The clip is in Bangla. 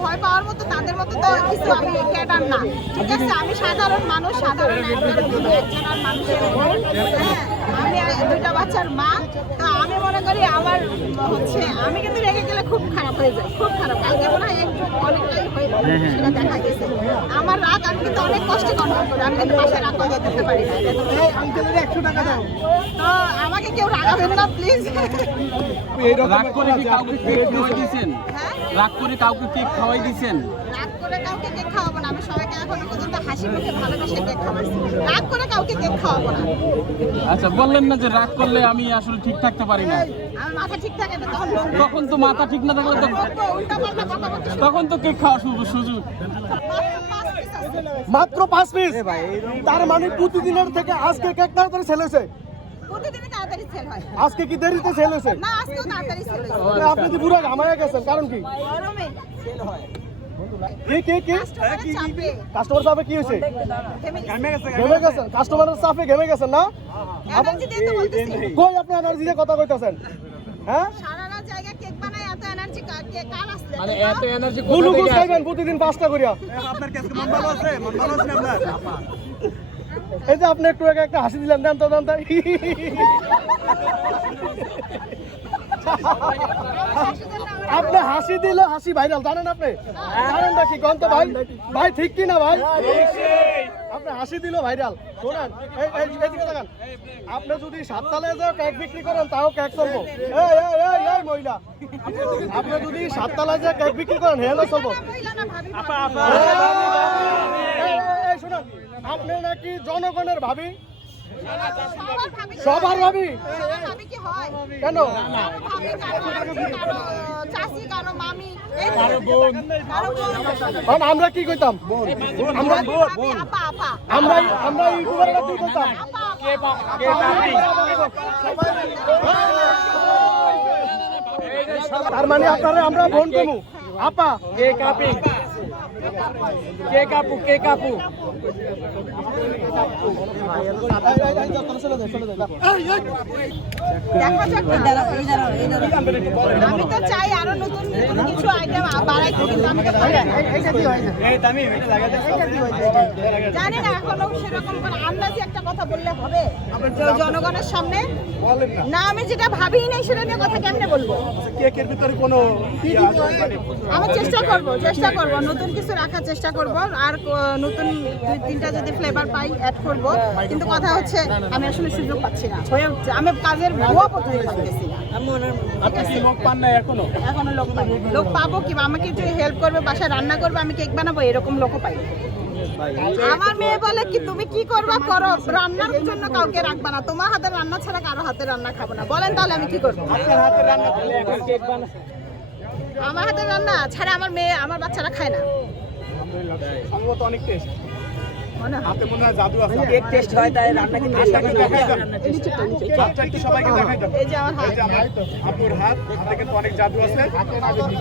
ভয় পাওয়ার মতো তাদের মতো তো কিছু আমি ক্যাডার না। ঠিক আছে? আমি সাধারণ মানুষ সাধারণ মানুষের হ্যাঁ, আমি বাচ্চার মা। তো আমি মনে করি আমার হচ্ছে আমি কিন্তু রেগে গেলে খুব খারাপ হয়ে যায় খুব খারাপ কালকে মনে হয় একটু অনেকটাই হয়ে সেটা দেখা গেছে। আমার রাগ আমি কিন্তু অনেক কষ্টে কন্ট্রোল করি। আমি কিন্তু বাসায় রাগ কন্ট্রোল করতে পারি না। এটা তো- তো আমাকে কেউ রাগাবেন না প্লিজ রাগ করে কি কাউকে কেক খাওয়াই দিয়েছেন? হ্যাঁ? রাগ করে কাউকে কেক খাওয়াই দিয়েছেন রাগ করে কাউকে কেক খাওয়াবো না। আমি সবাইকে এখনও পর্যন্ত হাসি মুখে ভালোবেসে কেক খাওয়াচ্ছি রাগ করে কাউকে কেক খাওয়াবো না। আচ্ছা বললেন না যে রাগ করলে আমি আসলে ঠিক থাকতে পারি না। আমার মাথা ঠিক থাকে না তখন। লোক তখন তো মাথা ঠিক না থাকলে তো উল্টা পাল্টা কথা বলতে শুরু তখন তো কেক খাওয়া সুযোগ মাত্র পাঁচ piece আছে। মাত্র পাঁচ পিস তার মানে প্রতিদিনের থেকে আজকে কেক তাড়াতাড়ি সেল হয়েছে? প্রতিদিনই তাড়াতাড়ি সেল হয়। আজকে কি দেরিতে সেল হয়েছে? না আজকেও তাড়াতাড়ি সেল হয়েছে। আপনি তো পুরো ঘামাইয়া গেছেন কারণ কি? গরমে কি কি কি? কাস্টমারের চাপে। কাস্টমার সাথে কি হয়েছে? ঘেমে গেছে। ঘেমে গেছেন কাস্টমারের সাথে ঘেমে গেছেন না? এনার্জি দিয়ে তো বলতেছি। কই আপনি এনার্জি দিয়ে কথা কইতাছেন? হ্যাঁ? সারা রাত জায়গা কেক বানায় এত এনার্জি কার আসলে? মানে এত এনার্জি গ্লুকোজ খাইবেন প্রতিদিন পাঁচটা করিয়া। এই যে আপনি একটু আগে একটা হাসি দিলেন দেন তো দেন তো। আপনি হাসি দিলে হাসি ভাইরাল জানেন আপনি? জানেন কি? গন্ত ভাই? ভাই ঠিক কি না ভাই? আপনি হাসি দিল ভাইরাল শোনেন আপনি যদি সাততালে যে কেক বিক্রি করেন তাও কেক চলবো। এই এই এই এই মহিলা। আপনি যদি সাততলায় যে কেক বিক্রি করেন হেলো চলবো। শোনেন, আপনি নাকি জনগণের ভাবি? সবার ভাবি। কেন? আমরা কি কইতাম? আমরা আমরা আমরা ইউটিউবাররা কি আপা তার মানে আপনারা আমরা বোন কমু আপা। কে কাপি কে কাপু কে কাপু? দেখা যাক না। আমি তো চাই আরও নতুন কিছু আইটেম বাড়াইতে কিন্তু আমি তো জানি না এখনও সেরকম কোনো আন্দাজে একটা কথা বললে হবে। জনগণের সামনে? না। আমি যেটা ভাবিই নাই সেটা নিয়ে কথা কেমনে বলব? কেকের ভিতরে কোনো আমি চেষ্টা করব চেষ্টা করব। নতুন কিছু রাখার চেষ্টা করব। আর নতুন দুই তিনটা যদি ফ্লেভার পাই অ্যাড করব। কিন্তু কথা হচ্ছে আমি আসলে সুযোগ পাচ্ছি না। হয়ে উঠছে আমি কাজের ভুয়া পদ্ধতি পাচ্ছি না। লোক এখনও? এখনও লোক পাই লোক পাবো কি? আমাকে একটু হেল্প করবে বাসায় রান্না করবে আমি কেক বানাবো এরকম লোকও পাই আমার মেয়ে বলে কি তুমি কি করবা? করো। রান্নার জন্য কাউকে রাখবা না। তোমার হাতের রান্না ছাড়া কারও হাতের রান্না খাব না। বলেন তাহলে আমি কি করব? আমার হাতের রান্না ছাড়া আমার মেয়ে আমার বাচ্চারা খায় না। সম্ভবত অনেক টেস্ট মানে হাতে মনে হয় জাদু আছে। কেক টেস্ট হয় তাই রান্না কিন্তু হাতটা একটু সবাইকে দেখাই দাও। এই যে আমার হাত আপুর হাত হাতে কিন্তু অনেক জাদু আছে।